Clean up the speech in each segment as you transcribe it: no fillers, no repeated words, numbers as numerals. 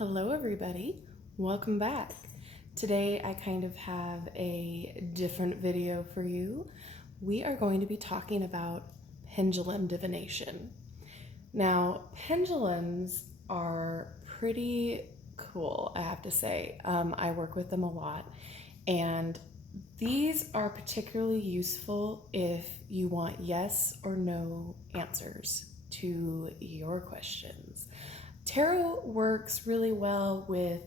Hello, everybody. Welcome back. Today, I kind of have a different video for you. We are going to be talking about pendulum divination. Now, pendulums are pretty cool, I have to say. I work with them a lot, and these are particularly useful if you want yes or no answers to your questions. Tarot works really well with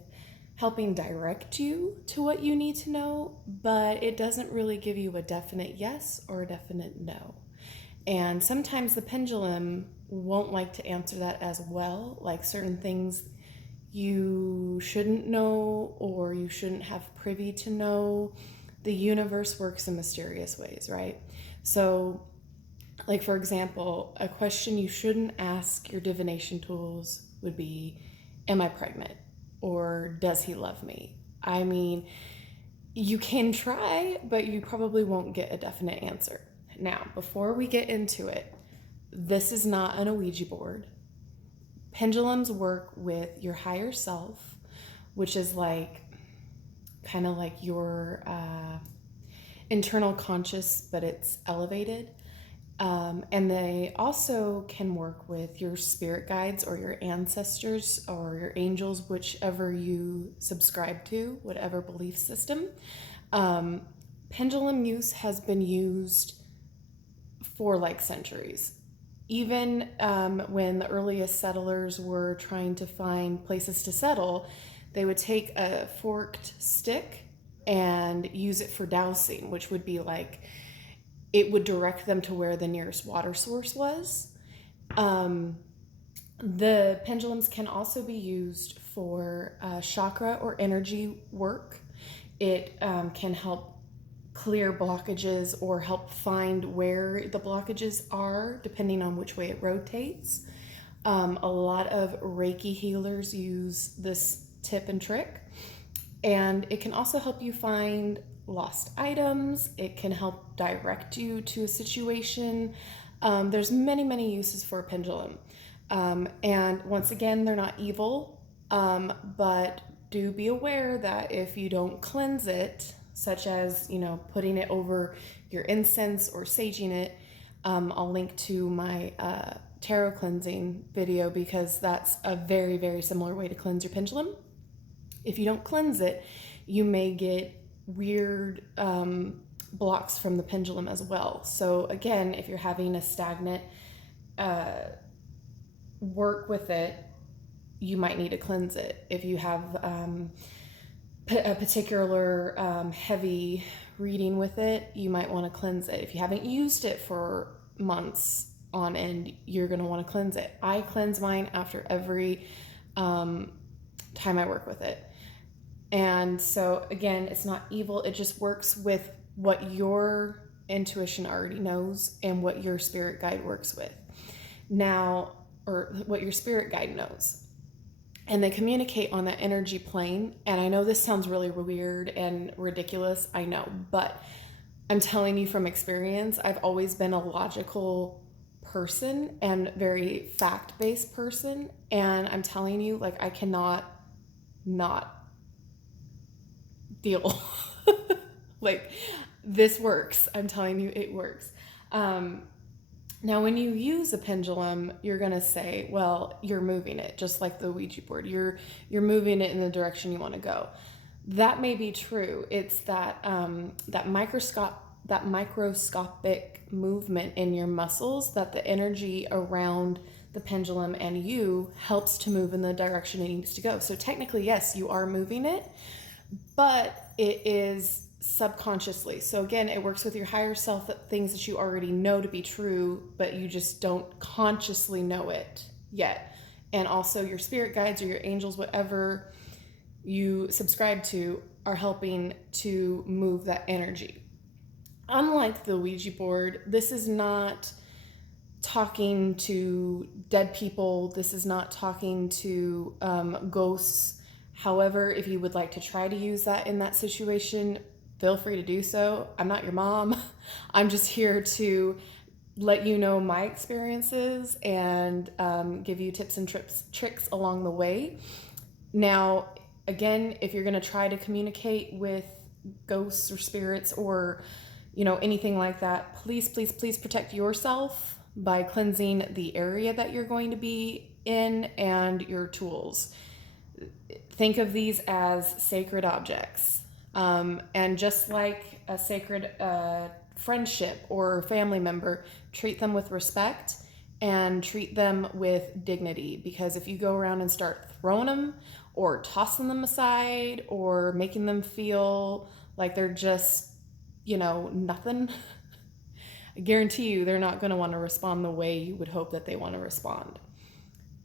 helping direct you to what you need to know, but it doesn't really give you a definite yes or a definite no. And sometimes the pendulum won't like to answer that as well, like certain things you shouldn't know or you shouldn't have privy to know. The universe works in mysterious ways, right? So, like for example, a question you shouldn't ask your divination tools would be, am I pregnant? Or does he love me? I mean, you can try, but you probably won't get a definite answer. Now, before we get into it, this is not an Ouija board. Pendulums work with your higher self, which is like kind of like your internal conscious, but it's elevated. And they also can work with your spirit guides or your ancestors or your angels, whichever you subscribe to, whatever belief system. Pendulum use has been used for like centuries. Even when the earliest settlers were trying to find places to settle, they would take a forked stick and use it for dowsing, which would be like, it would direct them to where the nearest water source was. The pendulums can also be used for chakra or energy work. It can help clear blockages or help find where the blockages are, depending on which way it rotates. A lot of Reiki healers use this tip and trick. And it can also help you find lost items. It can help direct you to a situation. There's many uses for a pendulum. And once again, they're not evil, but do be aware that if you don't cleanse it, such as, putting it over your incense or saging it, I'll link to my tarot cleansing video because that's a very similar way to cleanse your pendulum. If you don't cleanse it, you may get weird blocks from the pendulum as well. So again, if you're having a stagnant work with it, you might need to cleanse it. If you have a particular heavy reading with it, you might want to cleanse it. If you haven't used it for months on end, you're going to want to cleanse it. I cleanse mine after every time I work with it. And so again, it's not evil. It just works with what your intuition already knows and what your spirit guide works with. Now, or what your spirit guide knows. And they communicate on that energy plane. And I know this sounds really weird and ridiculous, I know, but I'm telling you from experience, I've always been a logical person and very fact-based person. And I'm telling you, like, I cannot not deal. Like, this works. I'm telling you, it works. Now, when you use a pendulum, you're going to say, well, you're moving it, just like the Ouija board. You're moving it in the direction you want to go. That may be true. It's that microscopic movement in your muscles, that the energy around the pendulum and you helps to move in the direction it needs to go. So technically, yes, you are moving it, but it is subconsciously. So again, it works with your higher self, things that you already know to be true, but you just don't consciously know it yet. And also your spirit guides or your angels, whatever you subscribe to, are helping to move that energy. Unlike the Ouija board, this is not talking to dead people. This is not talking to ghosts. However, if you would like to try to use that in that situation, feel free to do so. I'm not your mom. I'm just here to let you know my experiences and give you tips and tricks along the way. Now, again, if you're going to try to communicate with ghosts or spirits or, anything like that, please, please, please protect yourself by cleansing the area that you're going to be in and your tools. Think of these as sacred objects. And just like a sacred friendship or family member, treat them with respect and treat them with dignity. Because if you go around and start throwing them or tossing them aside or making them feel like they're just, nothing, I guarantee you they're not going to want to respond the way you would hope that they want to respond.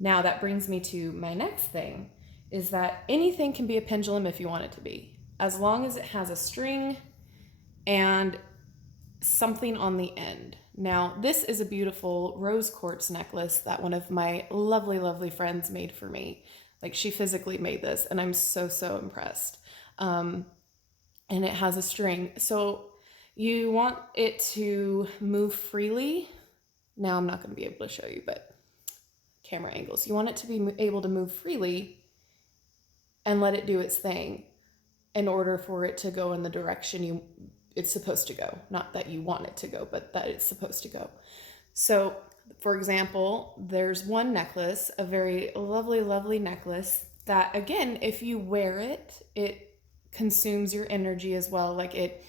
Now that brings me to my next thing, is that anything can be a pendulum if you want it to be, as long as it has a string and something on the end. Now, this is a beautiful rose quartz necklace that one of my lovely, lovely friends made for me. Like, she physically made this, and I'm so, so impressed. And it has a string. So you want it to move freely. Now, I'm not going to be able to show you, but camera angles. You want it to be able to move freely and let it do its thing in order for it to go in the direction it's supposed to go. Not that you want it to go, but that it's supposed to go. So, for example, there's one necklace, a very lovely, lovely necklace that, again, if you wear it, it consumes your energy as well. Like, it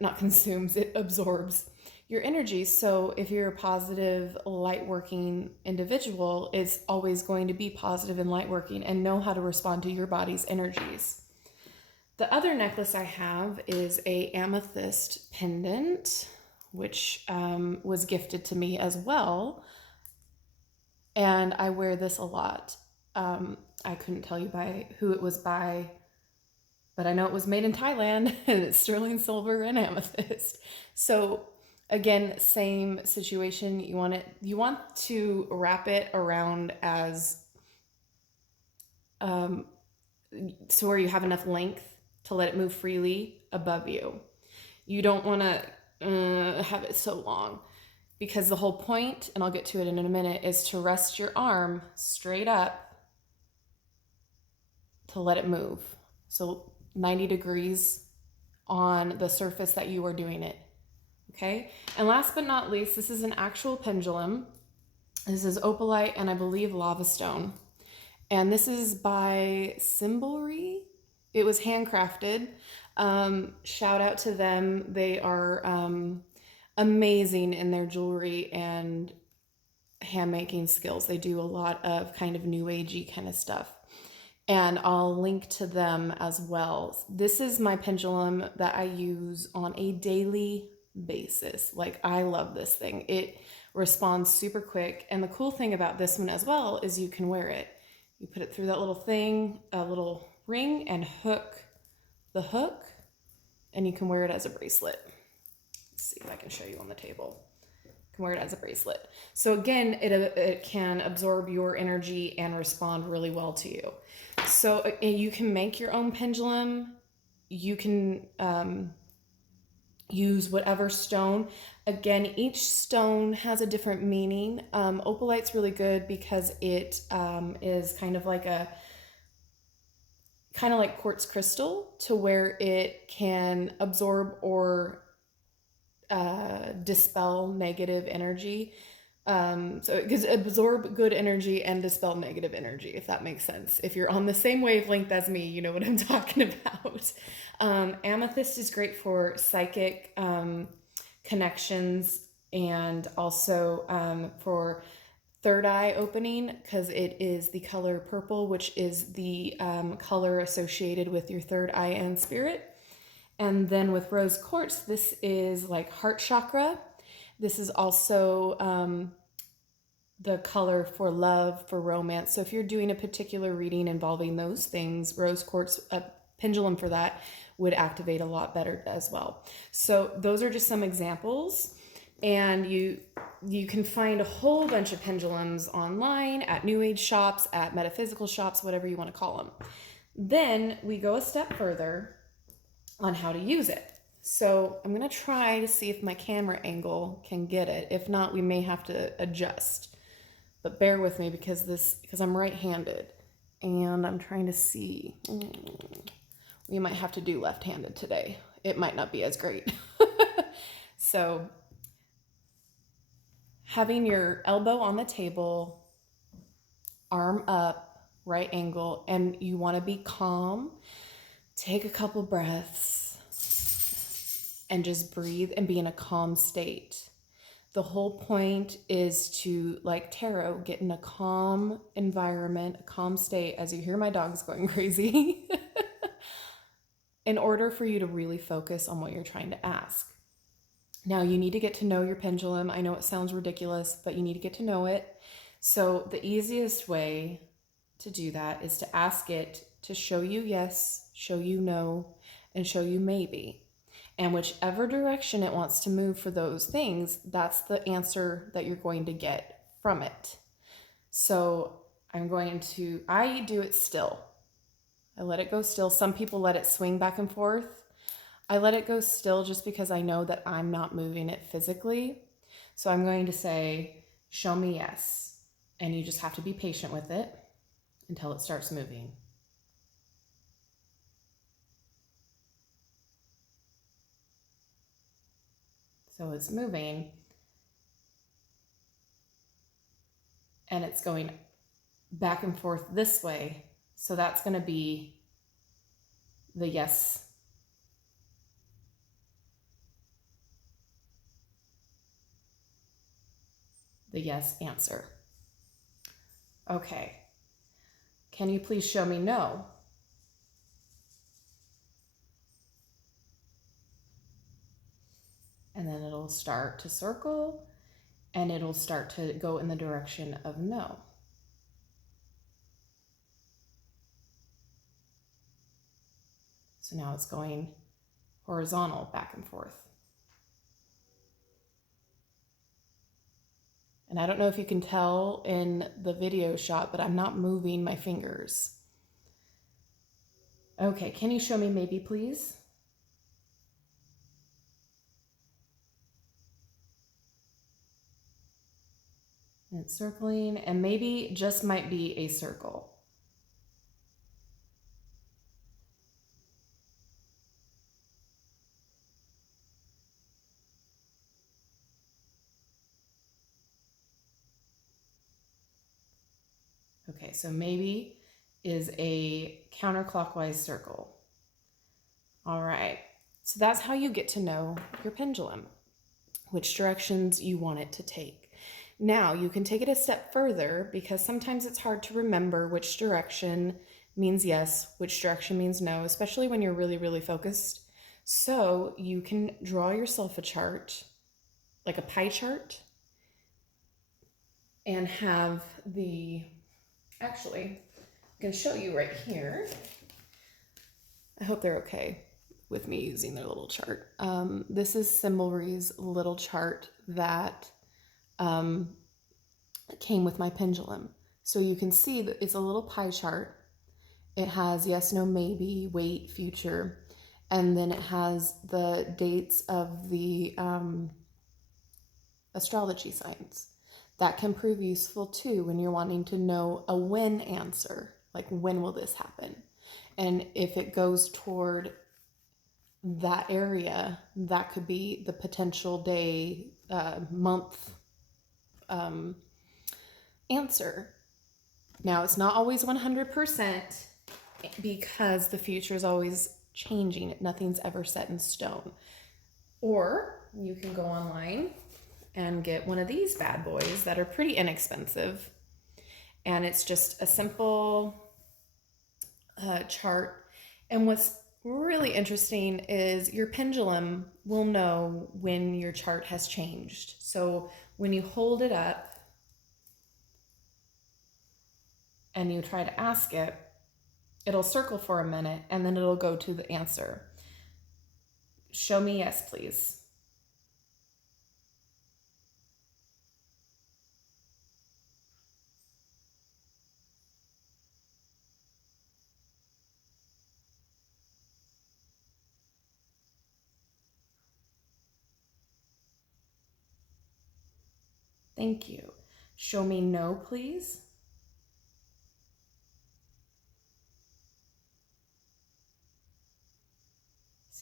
not consumes, it absorbs your energy. So if you're a positive, light working individual, it's always going to be positive and light working and know how to respond to your body's energies. The other necklace I have is a amethyst pendant, which was gifted to me as well. And I wear this a lot. I couldn't tell you who it was by, but I know it was made in Thailand, and it's sterling silver and amethyst. So again, same situation. You want to wrap it around as so where you have enough length to let it move freely above you. You don't want to have it so long, because the whole point, and I'll get to it in a minute, is to rest your arm straight up to let it move. So 90 degrees on the surface that you are doing it. Okay. And last but not least, this is an actual pendulum. This is opalite and I believe lava stone. And this is by Symbolry. It was handcrafted. Shout out to them. They are amazing in their jewelry and handmaking skills. They do a lot of kind of new agey kind of stuff. And I'll link to them as well. This is my pendulum that I use on a daily basis. Like, I love this thing. It responds super quick. And the cool thing about this one as well is you can wear it. You put it through that little thing, a little ring, and hook the hook, and you can wear it as a bracelet. Let's see if I can show you on the table. You can wear it as a bracelet. So again, it can absorb your energy and respond really well to you. So you can make your own pendulum. You can use whatever stone. Again, each stone has a different meaning. Opalite's really good because it is kind of like quartz crystal, to where it can absorb or dispel negative energy. So it can absorb good energy and dispel negative energy, if that makes sense. If you're on the same wavelength as me, you know what I'm talking about. Amethyst is great for psychic connections, and also for third eye opening, because it is the color purple, which is the color associated with your third eye and spirit. And then with rose quartz, this is like heart chakra. This is also the color for love, for romance. So if you're doing a particular reading involving those things, rose quartz, a pendulum for that would activate a lot better as well. So those are just some examples. And you can find a whole bunch of pendulums online, at New Age shops, at metaphysical shops, whatever you want to call them. Then we go a step further on how to use it. So I'm going to try to see if my camera angle can get it. If not, we may have to adjust. But bear with me because I'm right-handed. and I'm trying to see. We might have to do left-handed today. It might not be as great. So having your elbow on the table, arm up, right angle, and you want to be calm. Take a couple breaths and just breathe and be in a calm state. The whole point is to, like tarot, get in a calm environment, a calm state, as you hear my dogs going crazy, in order for you to really focus on what you're trying to ask. Now, you need to get to know your pendulum. I know it sounds ridiculous, but you need to get to know it. So the easiest way to do that is to ask it to show you yes, show you no, and show you maybe. And whichever direction it wants to move for those things, that's the answer that you're going to get from it. So I do it still. I let it go still. Some people let it swing back and forth. I let it go still just because I know that I'm not moving it physically. So I'm going to say, show me yes. And you just have to be patient with it until it starts moving. So it's moving and it's going back and forth this way. So that's going to be the yes. The yes answer. Okay. Can you please show me no? And then it'll start to circle and it'll start to go in the direction of no. So now it's going horizontal back and forth. And I don't know if you can tell in the video shot, but I'm not moving my fingers. Okay, can you show me maybe, please? And it's circling, and maybe just might be a circle. Okay, so maybe is a counterclockwise circle. All right, so that's how you get to know your pendulum, which directions you want it to take. Now you can take it a step further because sometimes it's hard to remember which direction means yes, which direction means no, especially when you're really, really focused. So you can draw yourself a chart, like a pie chart, and have actually, I'm going to show you right here. I hope they're okay with me using their little chart. This is Symbolry's little chart that came with my pendulum. So you can see that it's a little pie chart. It has yes, no, maybe, wait, future, and then it has the dates of the astrology signs. That can prove useful too when you're wanting to know a when answer, like when will this happen? And if it goes toward that area, that could be the potential day, month answer. Now, it's not always 100% because the future is always changing. Nothing's ever set in stone. Or you can go online and get one of these bad boys that are pretty inexpensive. And it's just a simple chart. And what's really interesting is your pendulum will know when your chart has changed. So when you hold it up and you try to ask it, it'll circle for a minute and then it'll go to the answer. Show me yes, please. Thank you. Show me no, please.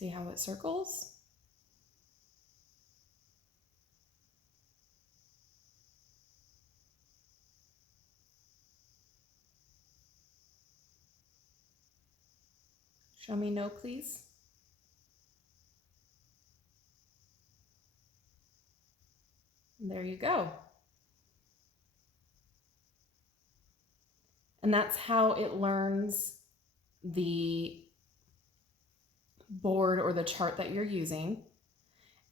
See how it circles? Show me no, please. And there you go. And that's how it learns the board or the chart that you're using.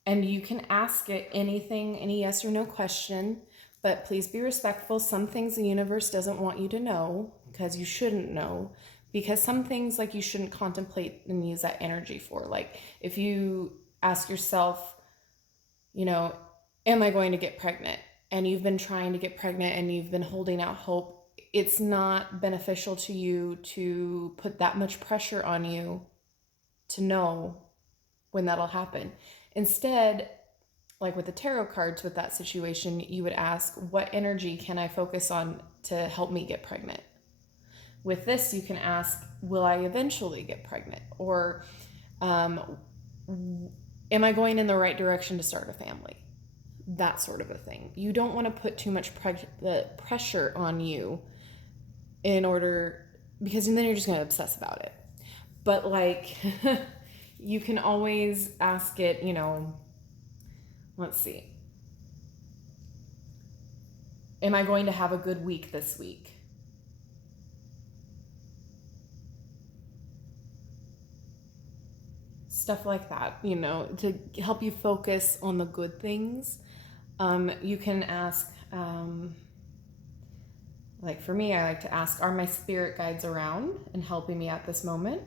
And you can ask it anything, any yes or no question, but please be respectful. Some things the universe doesn't want you to know because you shouldn't know, because some things like you shouldn't contemplate and use that energy for. Like if you ask yourself, you know, am I going to get pregnant? And you've been trying to get pregnant and you've been holding out hope. It's not beneficial to you to put that much pressure on you to know when that'll happen. Instead, like with the tarot cards with that situation, you would ask, what energy can I focus on to help me get pregnant? With this, you can ask, will I eventually get pregnant? Or am I going in the right direction to start a family? That sort of a thing. You don't want to put too much pressure on you in order, because then you're just going to obsess about it. But like, you can always ask it, you know, let's see. Am I going to have a good week this week? Stuff like that, you know, to help you focus on the good things. You can ask, like for me, I like to ask, are my spirit guides around and helping me at this moment?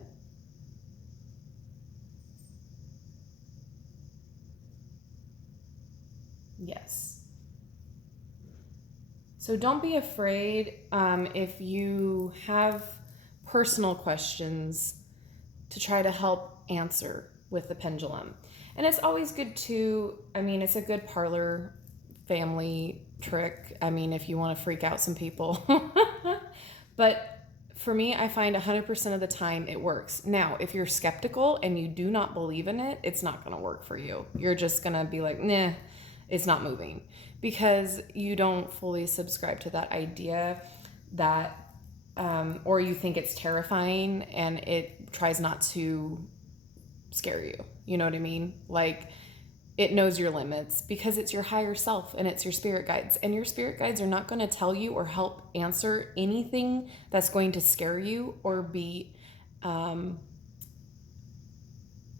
Yes. So don't be afraid if you have personal questions to try to help answer with the pendulum. And it's always good to, I mean, it's a good parlor family trick. I mean, if you want to freak out some people. But for me, I find 100% of the time it works. Now, if you're skeptical and you do not believe in it, it's not going to work for you. You're just going to be like, nah, it's not moving, because you don't fully subscribe to that idea that, or you think it's terrifying and it tries not to scare you. You know what I mean? Like, it knows your limits because it's your higher self and it's your spirit guides. And your spirit guides are not going to tell you or help answer anything that's going to scare you or be, or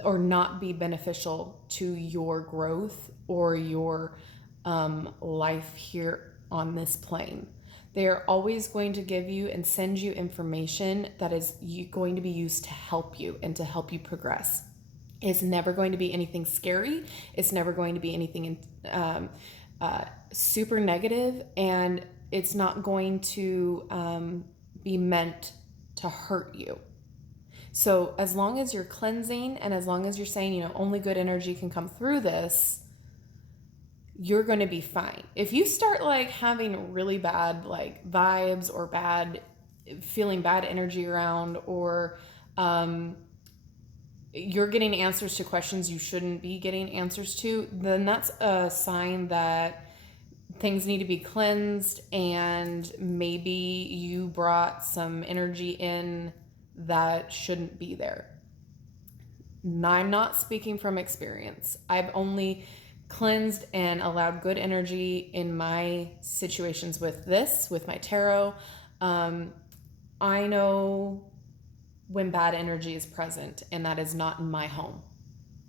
not be beneficial to your growth or your life here on this plane. They are always going to give you and send you information that is going to be used to help you and to help you progress. It's never going to be anything scary. It's never going to be anything super negative, and it's not going to be meant to hurt you. So as long as you're cleansing and as long as you're saying, you know, only good energy can come through this, you're going to be fine. If you start like having really bad like vibes or feeling bad energy around, or you're getting answers to questions you shouldn't be getting answers to, then that's a sign that things need to be cleansed, and maybe you brought some energy in that shouldn't be there. I'm not speaking from experience. I've only cleansed and allowed good energy in my situations with my tarot. I know when bad energy is present, and that is not in my home.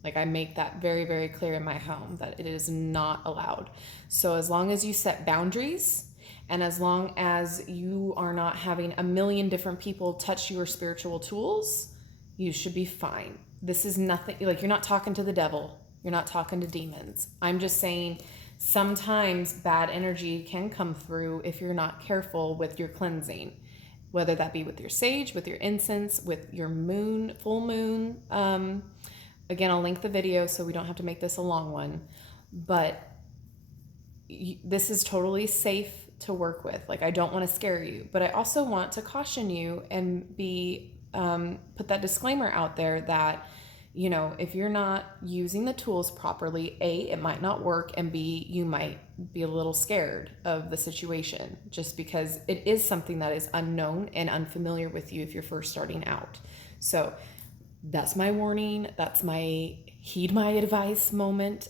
Like, I make that very, very clear in my home that it is not allowed. So as long as you set boundaries, and as long as you are not having a million different people touch your spiritual tools, you should be fine. This is nothing, like, you're not talking to the devil. You're not talking to demons. I'm just saying sometimes bad energy can come through if you're not careful with your cleansing, whether that be with your sage, with your incense, with your moon, full moon. Again, I'll link the video so we don't have to make this a long one, but this is totally safe to work with. Like, I don't want to scare you, but I also want to caution you and put that disclaimer out there that You know, if you're not using the tools properly, A, it might not work, and B, you might be a little scared of the situation just because it is something that is unknown and unfamiliar with you if you're first starting out. So that's my warning. That's my heed my advice moment.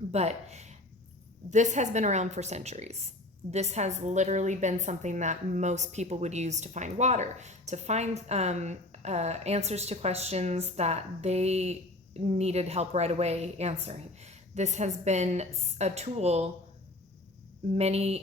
But this has been around for centuries. This has literally been something that most people would use to find water, to find answers to questions that they needed help right away answering. This has been a tool many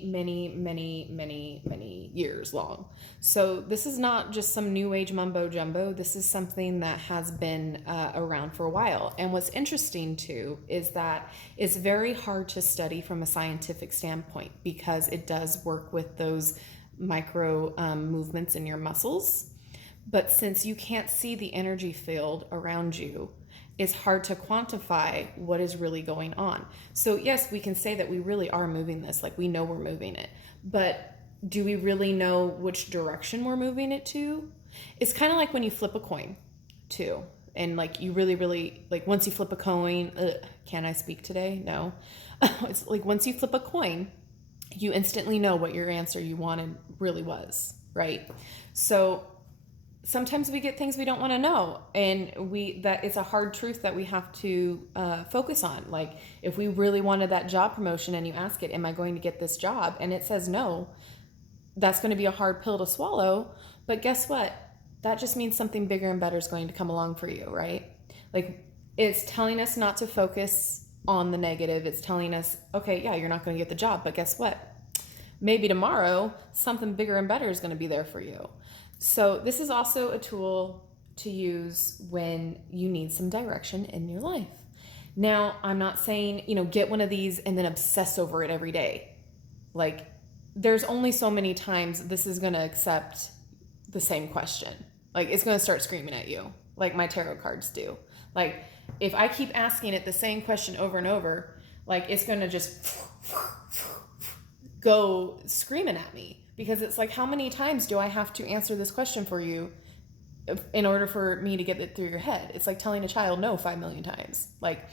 years long. So this is not just some new age mumbo jumbo. This is something that has been around for a while. And what's interesting too is that it's very hard to study from a scientific standpoint because it does work with those micro movements in your muscles. But since you can't see the energy field around you, it's hard to quantify what is really going on. So yes, we can say that we really are moving this, like we know we're moving it, but do we really know which direction we're moving it to? It's kind of like when you flip a coin too. And like you really, like once you flip a coin, can I speak today? No. It's like once you flip a coin, you instantly know what your answer you wanted really was, right? So sometimes we get things we don't want to know, and that it's a hard truth that we have to focus on. Like if we really wanted that job promotion and you ask it, am I going to get this job? And it says no, that's going to be a hard pill to swallow. But guess what? That just means something bigger and better is going to come along for you, right? Like it's telling us not to focus on the negative. It's telling us, okay, yeah, you're not going to get the job, but guess what? Maybe tomorrow something bigger and better is going to be there for you. So this is also a tool to use when you need some direction in your life. Now, I'm not saying, get one of these and then obsess over it every day. Like there's only so many times this is going to accept the same question. Like it's going to start screaming at you like my tarot cards do. Like if I keep asking it the same question over and over, like it's going to just go screaming at me. Because it's like, how many times do I have to answer this question for you in order for me to get it through your head? It's like telling a child no 5 million times. Like,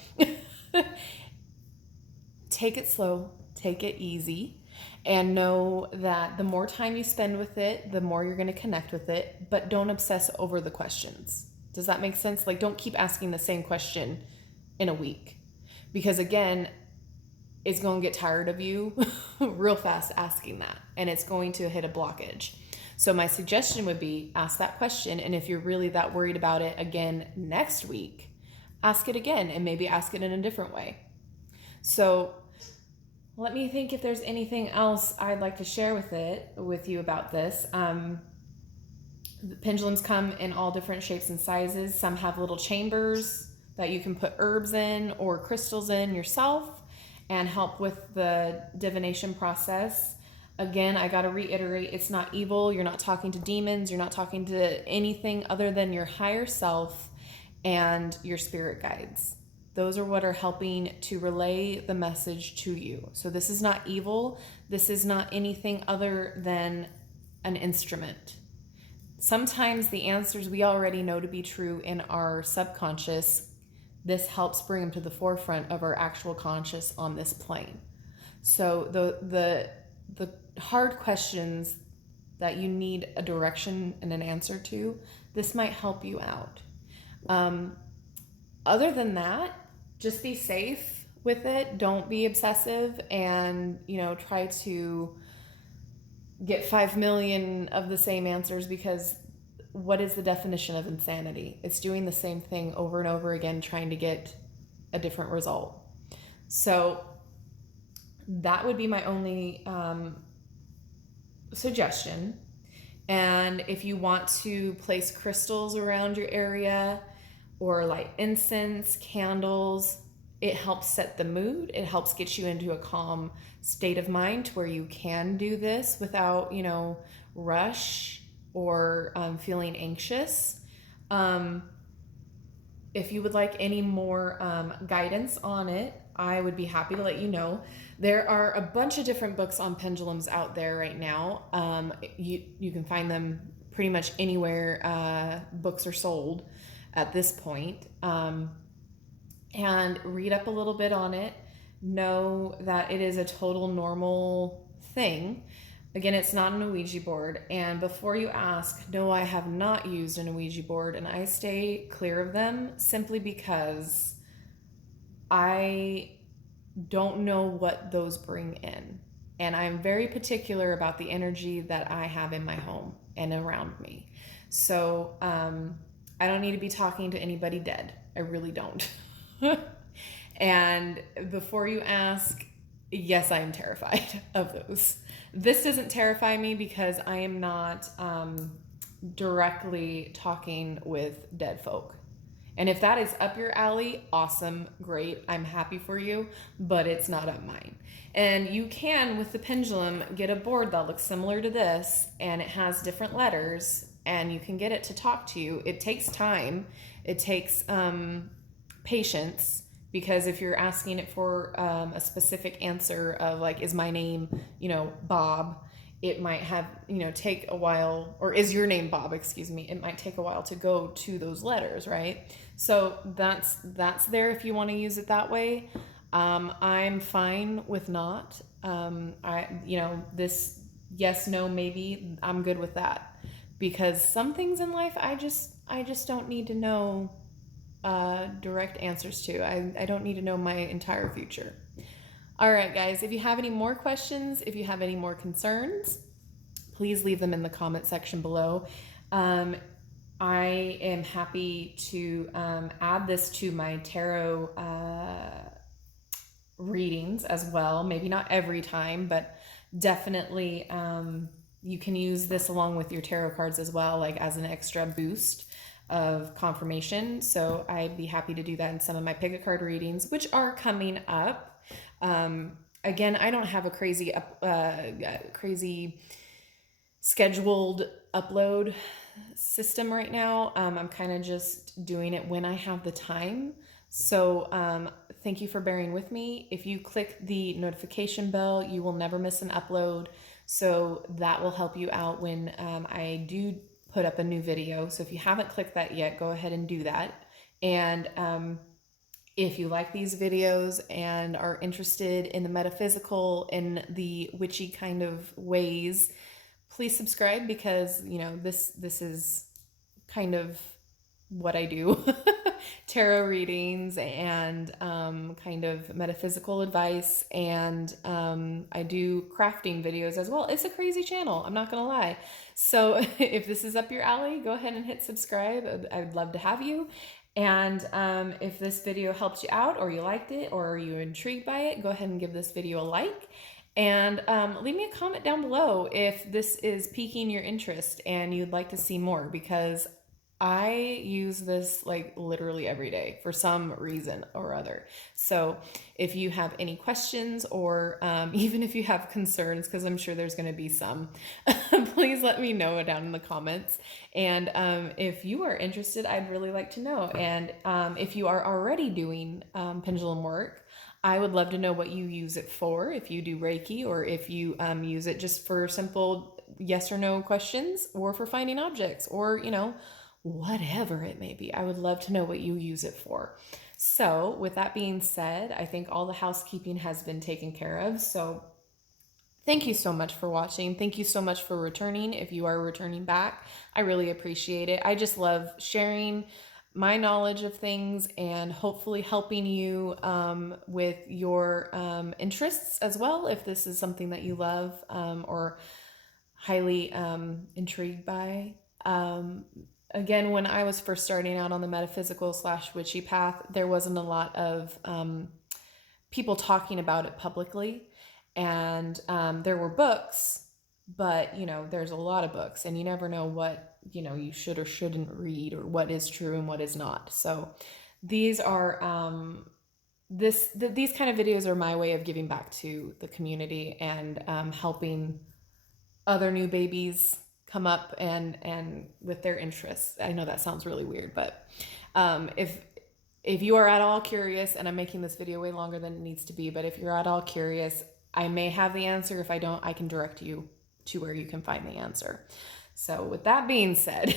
take it slow, take it easy, and know that the more time you spend with it, the more you're going to connect with it, but don't obsess over the questions. Does that make sense? Like, don't keep asking the same question in a week. Because again, it's going to get tired of you real fast asking that, and it's going to hit a blockage. So my suggestion would be ask that question, and if you're really that worried about it again next week, ask it again and maybe ask it in a different way. So let me think if there's anything else I'd like to share with you about this. The pendulums come in all different shapes and sizes. Some have little chambers that you can put herbs in or crystals in yourself and help with the divination process. Again, I got to reiterate, it's not evil. You're not talking to demons. You're not talking to anything other than your higher self and your spirit guides. Those are what are helping to relay the message to you. So this is not evil. This is not anything other than an instrument. Sometimes the answers we already know to be true in our subconscious, this helps bring them to the forefront of our actual conscious on this plane. So the hard questions that you need a direction and an answer to, this might help you out. Other than that, just be safe with it. Don't be obsessive and, try to get 5 million of the same answers, because what is the definition of insanity? It's doing the same thing over and over again, trying to get a different result. So that would be my only suggestion. And if you want to place crystals around your area or light incense, candles, it helps set the mood. It helps get you into a calm state of mind to where you can do this without, rush or feeling anxious. If you would like any more guidance on it, I would be happy to let you know. There are a bunch of different books on pendulums out there right now. You can find them pretty much anywhere books are sold. at this point, and read up a little bit on it. Know that it is a total normal thing. Again, it's not an Ouija board. And before you ask, no, I have not used an Ouija board, and I stay clear of them simply because I don't know what those bring in. And I'm very particular about the energy that I have in my home and around me. So I don't need to be talking to anybody dead. I really don't. And before you ask, yes, I am terrified of those. This doesn't terrify me because I am not directly talking with dead folk. And if that is up your alley, awesome, great, I'm happy for you, but it's not up mine. And you can, with the pendulum, get a board that looks similar to this, and it has different letters, and you can get it to talk to you. It takes time. It takes patience, because if you're asking it for a specific answer of like, is my name, Bob, it might have, take a while, or is your name Bob, excuse me, it might take a while to go to those letters, right? So that's there if you want to use it that way. I'm fine with not. This yes, no, maybe, I'm good with that, because some things in life I just don't need to know direct answers to. I don't need to know my entire future. All right, guys, if you have any more questions, if you have any more concerns, please leave them in the comment section below. I am happy to add this to my tarot readings as well. Maybe not every time, but definitely you can use this along with your tarot cards as well, like as an extra boost of confirmation. So I'd be happy to do that in some of my pick a card readings, which are coming up. Again, I don't have a crazy scheduled upload system right now. I'm kind of just doing it when I have the time. So thank you for bearing with me. If you click the notification bell, you will never miss an upload. So that will help you out when I do put up a new video. So if you haven't clicked that yet, go ahead and do that. And if you like these videos and are interested in the metaphysical and the witchy kind of ways, please subscribe, because this is kind of what I do. Tarot readings and kind of metaphysical advice, and I do crafting videos as well. It's a crazy channel, I'm not gonna lie. So if this is up your alley, go ahead and hit subscribe. I'd love to have you. And if this video helped you out, or you liked it, or you're intrigued by it, go ahead and give this video a like. And leave me a comment down below if this is piquing your interest and you'd like to see more, because I use this like literally every day for some reason or other. So if you have any questions, or even if you have concerns, because I'm sure there's going to be some, please let me know down in the comments. And if you are interested, I'd really like to know. And if you are already doing pendulum work, I would love to know what you use it for. If you do Reiki, or if you use it just for simple yes or no questions, or for finding objects, or whatever it may be. I would love to know what you use it for. So with that being said, I think all the housekeeping has been taken care of. So thank you so much for watching. Thank you so much for returning. If you are returning back, I really appreciate it. I just love sharing my knowledge of things and hopefully helping you with your interests as well, if this is something that you love or highly intrigued by. Again, when I was first starting out on the metaphysical / witchy path, there wasn't a lot of people talking about it publicly. And there were books, but, there's a lot of books, and you never know what, you should or shouldn't read, or what is true and what is not. So these are, these kind of videos are my way of giving back to the community and helping other new babies come up and with their interests. I know that sounds really weird, but if you are at all curious, and I'm making this video way longer than it needs to be, but if you're at all curious, I may have the answer. If I don't, I can direct you to where you can find the answer. So with that being said,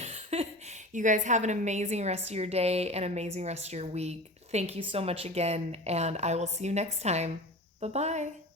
you guys have an amazing rest of your day and amazing rest of your week. Thank you so much again, and I will see you next time. Bye-bye.